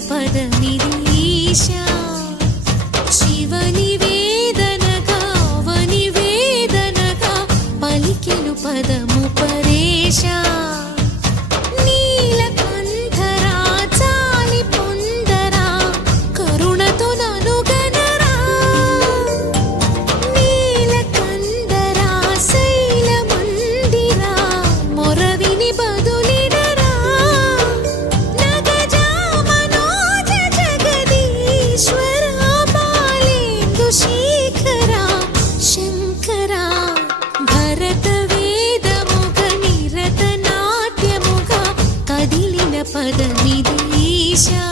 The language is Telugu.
పదమిది ఈశా శివని వేదనగా వని వేదనగా పలికెను పదము పరేశా నీలకంఠరా చాలి పొందరా కరుణతో ననుగనరా నీలకంఠరా శైల మందిరా మొరవిని బదులిడరా నగజా మనోజ జగదీశ్వరా బాలేందు శేఖరా శంకరా భరత వేదముగ నిరత నాట్యముగా కదిలిన పదమిది ఈశా